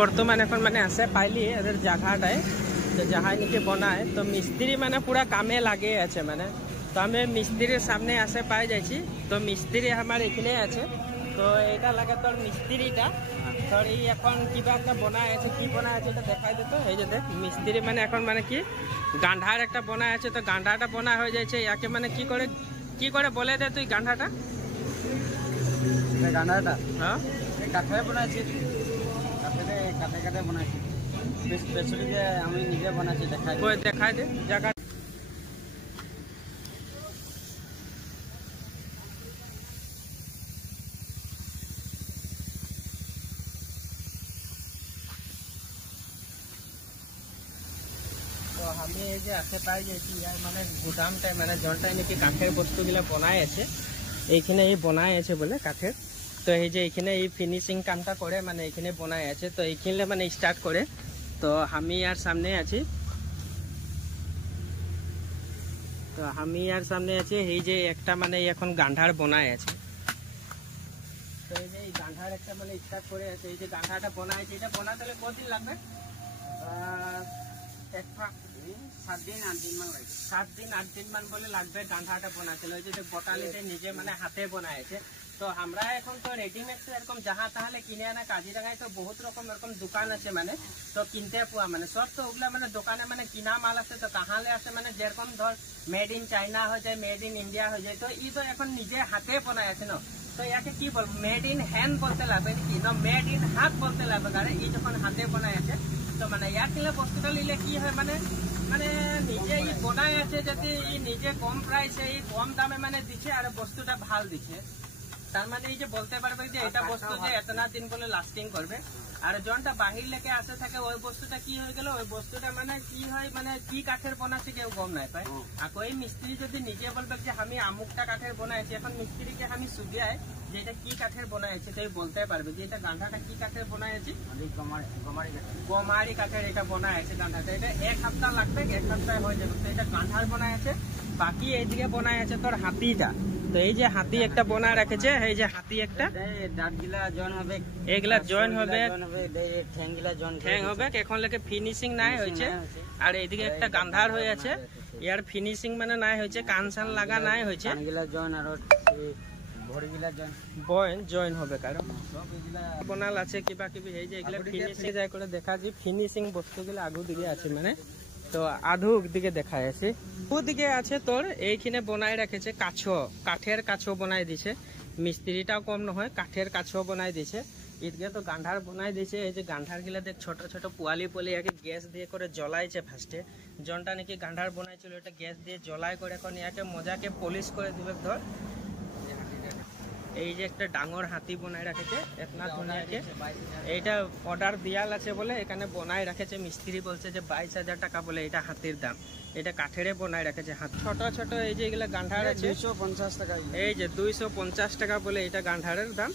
বর্তমান এখন মানে আছে পাইলি এদের জায়গাটায় তো যাহাই নাকি বনায় তো মিস্ত্রি মানে পুরা কামে লাগে আছে মানে তো আমি মিস্ত্রির সামনে আসে পাই যাইছি তো মিস্ত্রি আমার এখানে আছে তো এটা লাগে তোর মিস্ত্রিটা তোর এই এখন কিবা একটা বনায় আছে কি বনায় আছে এটা দেখাই দিত এই যে দেখ মিস্ত্রি মানে এখন মানে কি গান্ধার একটা বনায় আছে তো গান্ধাটা বনা হয়ে যাচ্ছে ইয়াকে মানে কি করে বলে দে তুই গান্ধাটা গান্ধাটা হ্যাঁ কাঠে বানাইছি কাঠে বানাইছি স্পেশালি যে আমি নিজে বানাইছি দেখাই দে জায়গা তো আমি এই যে আসে পাই যাইছি ইয়ার মানে গুদামটাই মানে জনটাই নাকি কাঠের বস্তুগুলা বনাই আছে এইখানে এই বনাই আছে বলে কাঠের তো এই যে এইখানে এই ফিনিশিং কামটা করে মানে এইখানে বনাই আছে তো এইখানে মানে স্টার্ট করে তো আমি আর সামনে আছি তো আমি আর সামনে আছি এই যে একটা মানে এখন গান্ধার বনাই আছে তো এই যে এই গান্ধার একটা মানে স্টার্ট করে আছে এই যে গান্ধাটা বনাই আছে এটা বনাতে কতদিন লাগবে 7 দিন 8 দিন মান লাগবে 7 দিন 8 দিন মান বলে লাগবে গান্ধাটা বানাতে ওই যে বটালিতে নিজে মানে হাতে বানাইছে তো আমরা এখন তো রেডিমেড এরকম যাহা তাহলে কিনে আনা কাজিরাঙ্গায় তো বহুত রকম এরকম দোকান আছে মানে তো কিনতে পাওয়া মানে সব তো ওগুলা মানে দোকানে মানে কিনা মাল আছে তো কাহালে আছে মানে যেরকম ধর মেড ইন চাইনা হয়ে যায় মেড ইন ইন্ডিয়া হয়ে যায় তো ই তো এখন নিজে হাতে বানাই আছে না তো ইয়াকে কি বল মেড ইন হ্যান্ড বলতে লাগবে কি না মেড ইন হাত বলতে লাগবে কারণ ই যখন হাতে বানাই আছে তো মানে ইয়ার কিনলে বস্তুটা নিলে কি হয় মানে মানে নিজে ই বনাই আছে যদি ই নিজে কম প্রাইসে ই কম দামে মানে দিচ্ছে আর বস্তুটা ভাল দিচ্ছে তার মানে এই যে বলতে পারবে যে এটা বস্তু যে এতনা দিন বলে লাস্টিং করবে আর যনটা বাহির লেকে আসে থাকে ওই বস্তুটা কি হয়ে গেল ওই বস্তুটা মানে কি হয় মানে কি কাঠের বানাচ্ছে কেউ গম নাই পায় আর ওই মিস্ত্রি যদি নিজে বলবে যে আমি আমুকটা কাঠের বানাইছি এখন মিস্ত্রিকে আমি সুবিয়ায় যে এটা কি কাঠের বানাইছে তুই বলতে পারবে যে এটা গান্ধাটা কি কাঠের বানাইছি গমারি কাঠের এটা বানাইছে গান্ধাটা এটা 1 সপ্তাহ লাগবে 1 সপ্তাহে হয়ে যাবে তো এটা গান্ধার বানাইছে বাকি এইদিকে বানাই আছে তোর হাতিটা তো এই যে হাতি একটা বনা রেখেছে এই যে হাতি একটা দাঁতগুলা জয়েন হবে এগুলা জয়েন হবে ঠ্যাংগুলা জয়েন ঠ্যাং হবে এখন লেগে ফিনিশিং নাই হয়েছে আর এইদিকে একটা গান্ধার হয়ে আছে ইয়ার ফিনিশিং মানে নাই হয়েছে কানসান লাগা নাই হয়েছে কানগুলা জয়েন আর ভড়িগুলা জয়েন হবে কারণ বনাল আছে কিবা কিবি এই যে এগুলা ফিনিশিং যাই করে দেখা যে ফিনিশিং বস্তুগুলো আগু দিকে আছে মানে তো আধু দিকে দেখা আছে ওদিকে আছে তোর এইখানে বনাই রাখেছে কাঠের কাছো বনাই দিছে মিস্ত্রিটাও কম নহয় কাঠের কাছো বনাই দিছে এদিকে তো গান্ধার বনাই দিছে এই যে গান্ধার গিলা দেখ ছোট ছোট পোয়ালি ইয়াকে গ্যাস দিয়ে করে জ্বলাইছে ফার্স্টে জনটা নাকি গান্ধার বনাইছিল এটা গ্যাস দিয়ে জ্বলাই করে এখন ইয়াকে মজাকে পলিশ করে দিবে ধর এই যে একটা ডাঙর হাতি বনাই রাখেছে এতনা ধুনিয়াকে এইটা অর্ডার দিয়াল আছে বলে এখানে বনাই রাখেছে মিস্ত্রি বলছে যে 22,000 টাকা বলে এটা হাতির দাম এটা কাঠেরে বনাই রাখেছে হাত ছোট ছোট এই যে এগুলা গান্ধার আছে 250 টাকা এই যে 250 টাকা বলে এটা গান্ধারের দাম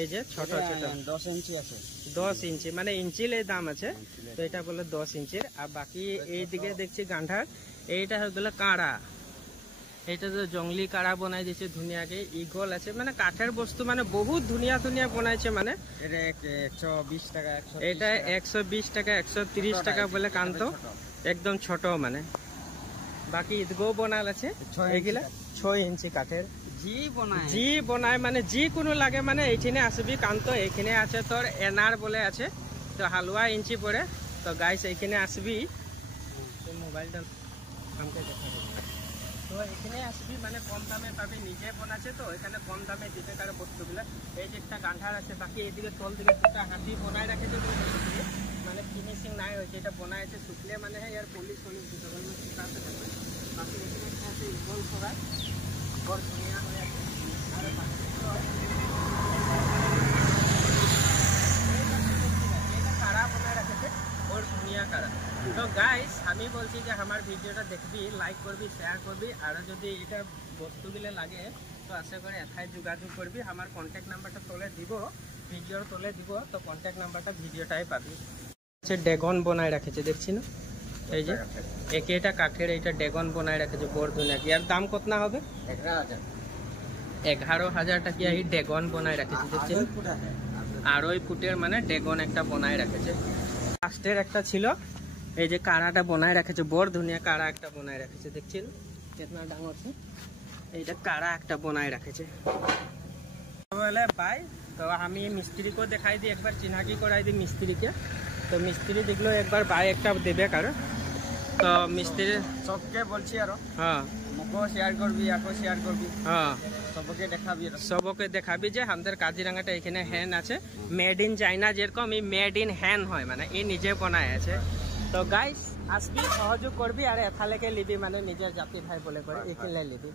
এই যে ছোট ছোট 10 ইঞ্চি আছে 10 ইঞ্চি মানে ইঞ্চিলে দাম আছে তো এটা বলে 10 ইঞ্চির আর বাকি এই দিকে দেখছি গান্ধার এইটা হয়ে গেল কাড়া এটা তো জঙ্গলি কাড়া বনাই দিয়েছে ধুনিয়াকে ইগল আছে মানে কাঠের বস্তু মানে বহুত ধুনিয়া বনাইছে মানে এটা 120 টাকা এটা 120 টাকা 130 টাকা বলে কান্ত একদম ছোট মানে বাকি ইদগো বনাল আছে এগুলা 6 ইঞ্চি কাঠের জি বনায় মানে জি কোনো লাগে মানে এইখানে আসবি কান্ত এইখানে আছে তোর এনার বলে আছে তো হালুয়া ইঞ্চি পড়ে তো গাইস এইখানে আসবি মোবাইলটা আমাকে দেখা তো এখানে আসবি মানে কম দামে পাবি নিজে বনাছে তো এখানে কম দামে দিতে কারো বস্তুগুলো এই যে একটা গান্ধার আছে বাকি এইদিকে তল দিকে দুটা হাতি বনাই রাখেছে মানে ফিনিশিং নাই হয়েছে এটা বনাই আছে শুকলে মানে ইয়ার পলিশ দিতে পারবে শুকাতে থাকবে বাকি এখানে একটা আছে ইগল সরাই ঘর ধুনিয়া হয়ে আছে আর বাকি এটা কাড়া বনাই রাখেছে ওর ধুনিয়া কাড়া তো গাইস আমি বলছি যে আমার ভিডিওটা দেখবি লাইক করবি শেয়ার করবি আর যদি এটা বস্তুগুলো লাগে তো আশা করি এথায় যোগাযোগ করবি আমার কন্ট্যাক্ট নাম্বারটা তোলে দিব ভিডিওর তোলে দিব তো কন্ট্যাক্ট নাম্বারটা ভিডিওটাই পাবি ড্রাগন বনাই রাখেছে দেখছি না এই যে একেটা কাঠের এইটা ড্রাগন বনাই রাখেছে বড় ধুনিয়া ইয়ার দাম কত না হবে 11,000 টাকা এই ড্রাগন বনাই রাখেছে দেখছি আড়াই ফুটের মানে ড্রাগন একটা বনায় রেখেছে। লাস্টের একটা ছিল এই যে কাড়াটা বনায় রেখেছে, বড় ধুনিয়া কাড়া একটা বনায় রেখেছে, দেখছেন কেতনা ডাঙর আছে। এইটা কাড়া একটা বনায় রেখেছে বলে ভাই। তো আমি মিস্ত্রিকে দেখাই দিই, একবার চিনাকি করাই দিই মিস্ত্রিকে। তো মিস্ত্রি দেখলো একবার ভাই একটা দেবে কারো। তো মিস্ত্রি সবকে বলছি আর হ্যাঁ মুখও শেয়ার করবি, আকো শেয়ার করবি, হ্যাঁ সবকে দেখাবি। সবকে দেখাবি যে আমাদের কাজিরাঙ্গাটা এখানে হ্যান্ড আছে, মেড ইন চাইনা, যেরকম এই মেড ইন হ্যান্ড হয়, মানে এই নিজে বানায় আছে। তো গাইস আসবি, সহযোগ করবি আর এথালেকে লিবি, মানে নিজের জাতি ভাই বলে করে এখানে লিবি।